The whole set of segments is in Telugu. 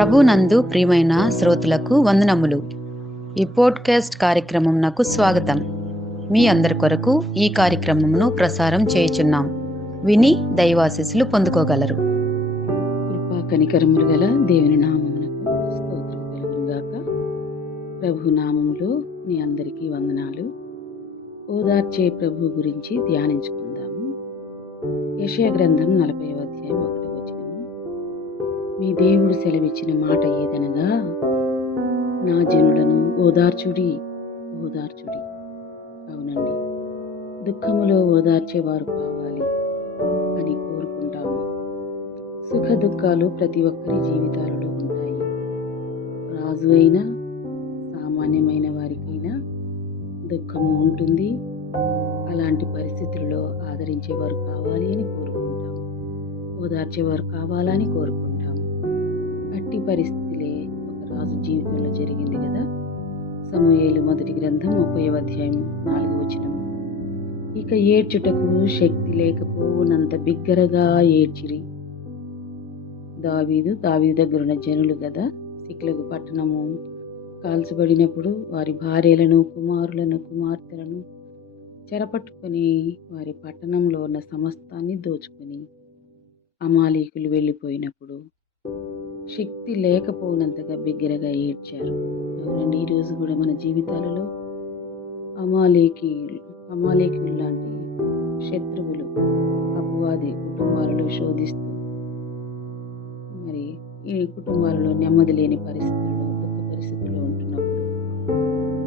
ప్రభునందు ప్రియమైన శ్రోతలకు వందనములు. ఈ పోడ్కాస్ట్ కార్యక్రమం నాకు స్వాగతం. మీ అందరి కొరకు ఈ కార్యక్రమమును ప్రసారం చేయుచున్నాం. విని దైవాశీస్సులు పొందుకోగలరు. కనికరములు గల దేవుని నామమునకు స్తోత్రం కలుగుగాక ప్రభు నామములో మీ అందరికీ వందనాలు. ఓదార్చే ప్రభు గురించి ధ్యానించుకుందాము. యశయ గ్రంథం నలభై అధ్యాయం ఒకటి. మీ దేవుడు సెలవిచ్చిన మాట ఏదనగా నా జనులను ఓదార్చుడి ఓదార్చుడి. అవునండి. దుఃఖములో ఓదార్చేవారు కావాలి అని కోరుకుంటాము. సుఖ దుఃఖాలు ప్రతి ఒక్కరి జీవితాలలో ఉంటాయి. రాజు అయినా సామాన్యమైన వారికైనా దుఃఖము ఉంటుంది. అలాంటి పరిస్థితుల్లో ఆదరించేవారు కావాలి అని కోరుకుంటాం ఓదార్చేవారు కావాలని కోరుకుంటాం అట్టి పరిస్థితులే ఒక రాజు జీవితంలో జరిగింది కదా. సమూయేలు మొదటి గ్రంథం ముప్పై అధ్యాయం నాలుగు వచనం. ఇక ఏడ్చుటకు శక్తి లేకపోనంత బిగ్గరగా ఏడ్చిరి. దావీదు దావీదు దగ్గర ఉన్న జనులు కదా సిక్లకు పట్టణము కాల్చబడినప్పుడు వారి భార్యలను కుమారులను కుమార్తెలను చెరపట్టుకొని వారి పట్టణంలో ఉన్న సమస్తాన్ని దోచుకొని అమాలీకులు వెళ్ళిపోయినప్పుడు శక్తి లేకపోయినంతగా బిగ్గరగా ఏడ్చారు. అవునండి ఈరోజు కూడా మన జీవితాలలో అమాలేకి అమాలేకి లాంటి శత్రువులు అపవాది కుటుంబాలలో శోధిస్తూ మరి ఈ కుటుంబాలలో నెమ్మది లేని పరిస్థితుల్లో దుఃఖ పరిస్థితుల్లో ఉంటున్నప్పుడు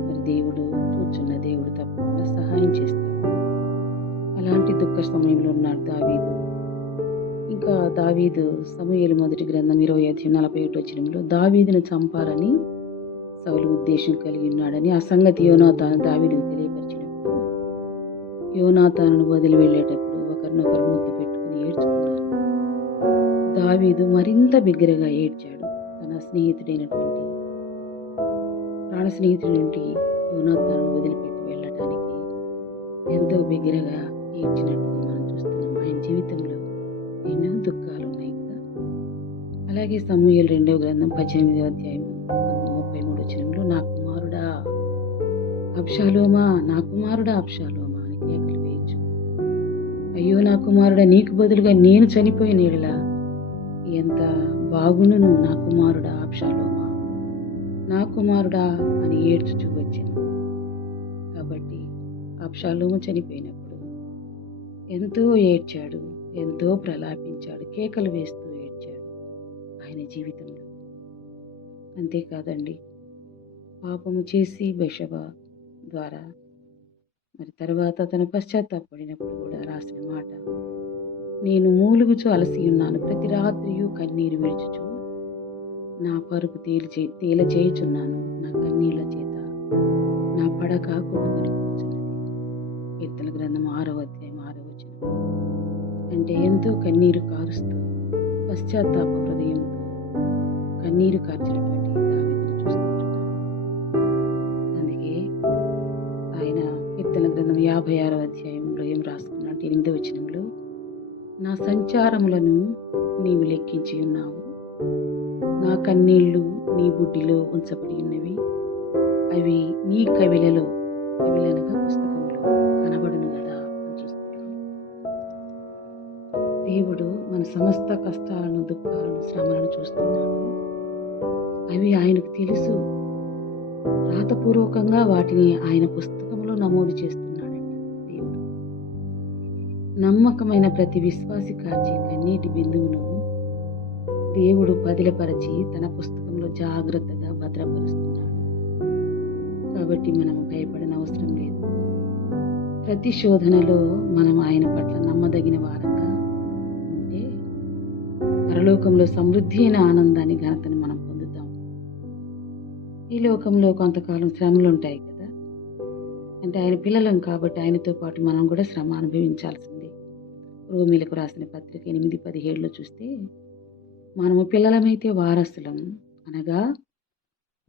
మరి దేవుడు కూర్చున్న దేవుడు తప్పకుండా సహాయం చేస్తాడు. అలాంటి దుఃఖ సమయంలో ఉన్నాడు దావీదు. ఇంకా దావీదు సమయలు మొదటి గ్రంథం ఇరవై ఐదు నలభై ఒకటి వచ్చినంలో దావీదును చంపాలని సౌలు ఉద్దేశం కలిగి ఉన్నాడని ఆ సంగతి యోనాతాను దావీదుకు తెలియపరిచినప్పుడు యోనాతాను వదిలి వెళ్ళేటప్పుడు ఒకరినొకరు ముద్దు పెట్టుకుని ఏడ్చుకున్నారు. దావీదు మరింత బిగ్గరగా ఏడ్చాడు తన స్నేహితుడైనటువంటి ప్రాణ స్నేహితుడి నుండి యోనాతాను వదిలిపెట్టి వెళ్ళటానికి ఎంతో బిగ్గరగా ఏడ్చినట్టుగా మనం చూస్తున్నాం. ఆయన జీవితంలో ఎన్నో దుఃఖాలు ఉన్నాయి కదా. అలాగే సమూహలు రెండవ గ్రంథం పద్దెనిమిదవ అధ్యాయం ముప్పై మూడు వచనంలో నా కుమారుడా అప్షాలోమా నా కుమారుడా అప్షాలోమా అని కేకలు వేయచ్చు అయ్యో నా కుమారుడా నీకు బదులుగా నేను చనిపోయిన ఎడలా ఎంత బాగును నా కుమారుడా అప్షాలోమా నా కుమారుడా అని ఏడ్చుచూ వచ్చింది. కాబట్టి అప్షాలోమ చనిపోయినప్పుడు ఎంతో ఏడ్చాడు. ఎంతో ప్రలాపించాడు కేకలు వేస్తూ ఏడ్చాడు ఆయన జీవితంలో. అంతేకాదండి పాపము చేసి బెషబ ద్వారా మరి తర్వాత తన పశ్చాత్తాపడినప్పుడు కూడా రాసిన మాట నేను మూలుగుచు అలసి ఉన్నాను ప్రతి రాత్రియు కన్నీరు విడుచుచు నా పరుపు తేలిచే తేల చేయుచున్నాను నా కన్నీళ్ళ చేత నా పడక కొట్టుకొని ఎంతో కన్నీరు కారుస్తూ పశ్చాత్తాప హృదయంతో కన్నీరు కార్చినటువంటి దావీదును చూస్తుంటున్నాం అందుకే ఆయన కీర్తన గ్రంథం యాభై ఆరవ అధ్యాయంలో ఏం రాసుకున్నట్టు ఎనిమిదవ వచనంలో నా సంచారములను నీవు లెక్కించి ఉన్నావు. నా కన్నీళ్ళు నీ బుడ్డిలో ఉంచబడి ఉన్నవి. అవి నీ కవిలలో కవిలనగా పుస్తకం. మన సమస్త కష్టాలను దుఃఖాలను శ్రమలను చూస్తున్నాడు అవి ఆయనకు తెలుసు. రాతపూర్వకంగా వాటిని ఆయన పుస్తకంలో నమోదు చేస్తున్నాడంట దేవుడు. నమ్మకమైన ప్రతి విశ్వాసి కాచి కన్నీటి బిందువును దేవుడు పదిలపరచి తన పుస్తకంలో జాగ్రత్తగా భద్రపరుస్తున్నాడు. కాబట్టి మనం భయపడిన అవసరం లేదు. ప్రతి శోధనలో మనం ఆయన పట్ల నమ్మదగిన వారంగా పరలోకంలో సమృద్ధి అయిన ఆనందాన్ని ఘనతను మనం పొందుతాం. ఈ లోకంలో కొంతకాలం శ్రమలు ఉంటాయి కదా. అంటే ఆయన పిల్లలం కాబట్టి ఆయనతో పాటు మనం కూడా శ్రమ అనుభవించాల్సిందే. రోమిలకు రాసిన పత్రిక ఎనిమిది పదిహేడులో చూస్తే మనము పిల్లలమైతే వారసులం అనగా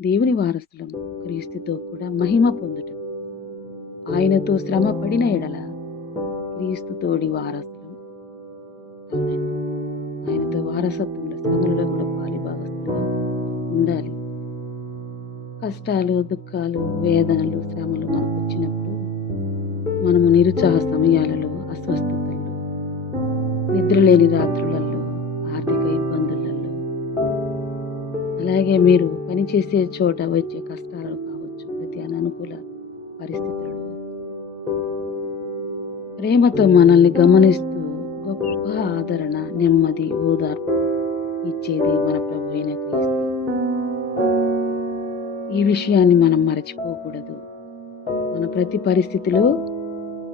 దేవుని వారసులం క్రీస్తుతో కూడా మహిమ పొందుటం ఆయనతో శ్రమ పడిన ఎడల క్రీస్తుతోడి వారసులం. అవునండి. వారసత్వంలో శ్రమలలో కూడా పాలి భాగస్తులుగా ఉండాలి. కష్టాలు దుఃఖాలు వేదనలు శ్రమలు మనకు వచ్చినప్పుడు మనము నిరుత్సాహ సమయాలలో అస్వస్థతల్లో నిద్రలేని రాత్రులలో ఆర్థిక ఇబ్బందులలో అలాగే మీరు పనిచేసే చోట వచ్చే కష్టాలు కావచ్చు ప్రతి అననుకూల పరిస్థితులలో. ప్రేమతో మనల్ని గమనిస్తూ ఆదరణ నెమ్మది ఓదార్పు ఇచ్చేది మన ప్రభు అయిన క్రీస్తు. ఈ విషయాన్ని మనం మరచిపోకూడదు. మన ప్రతి పరిస్థితిలో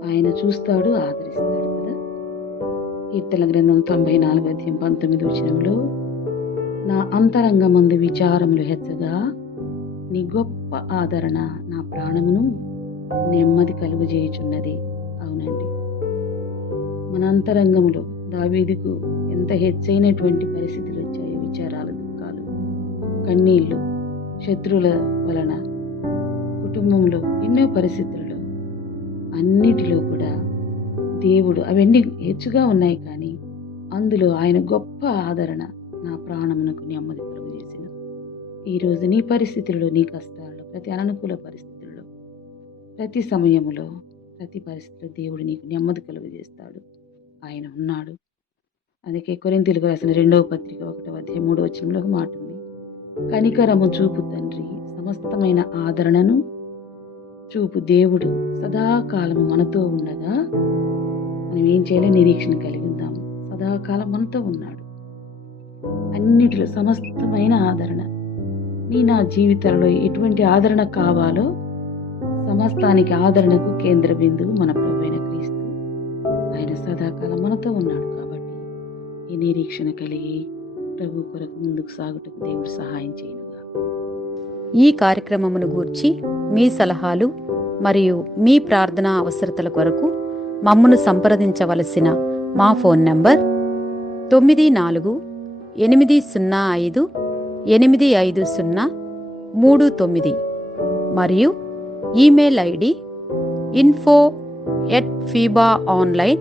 ఆయన చూస్తాడు ఆదరిస్తాడు కదా? కీర్తన గ్రంథం తొంభై నాలుగు అధ్యయం పంతొమ్మిది వచనంలో నా అంతరంగమందు విచారములు హెచ్చగా నీ గొప్ప ఆదరణ నా ప్రాణమును నెమ్మది కలుగజేయుచున్నది. అవునండి. మన అంతరంగంలో దావీదుకు ఎంత హెచ్చైనటువంటి పరిస్థితులు వచ్చాయో విచారాలు దుఃఖాలు. కన్నీళ్ళు శత్రువుల వలన కుటుంబంలో ఎన్నో పరిస్థితుల్లో అన్నిటిలో కూడా దేవుడు అవన్నీ హెచ్చుగా ఉన్నాయి కానీ అందులో ఆయన గొప్ప ఆదరణ నా ప్రాణమునకు నెమ్మది కలుగజేసిన ఈరోజు నీ పరిస్థితుల్లో నీ కష్టాల్లో ప్రతి అననుకూల పరిస్థితుల్లో ప్రతి సమయంలో ప్రతి పరిస్థితిలో దేవుడు నీకు నెమ్మది కలుగజేస్తాడు ఆయన ఉన్నాడు. అందుకే కొరింతలకు రాసిన రెండవ పత్రిక ఒకటవ అధ్యాయం మూడవ వచనంలో మాట ఉంది. కనికరము చూపు తండ్రి సమస్తమైన ఆదరణను చూపు దేవుడు సదాకాలము మనతో ఉండగా మనం ఏం చేయాలి? నిరీక్షణ కలిగి ఉందాం సదాకాలం మనతో ఉన్నాడు. అన్నిటిలో సమస్తమైన ఆదరణ. నీ నా జీవితంలో ఎటువంటి ఆదరణ కావాలో సమస్తానికి ఆదరణకు కేంద్ర బిందువు మన మనతో ఉన్నాడు కాబట్టి ఈ నిరీక్షణ కలిగి ప్రభు కొరకు ముందుకు సాగుటకు దేవుడు సహాయం చేయనుగా ఈ కార్యక్రమమును గూర్చి మీ సలహాలు మరియు మీ ప్రార్థనా అవసరతల కొరకు మమ్మను సంప్రదించవలసిన మా ఫోన్ నంబర్ తొమ్మిది నాలుగు ఎనిమిది సున్నా ఐదు ఎనిమిది ఐదు సున్నా మూడు తొమ్మిది మరియు email ID info at FIBA online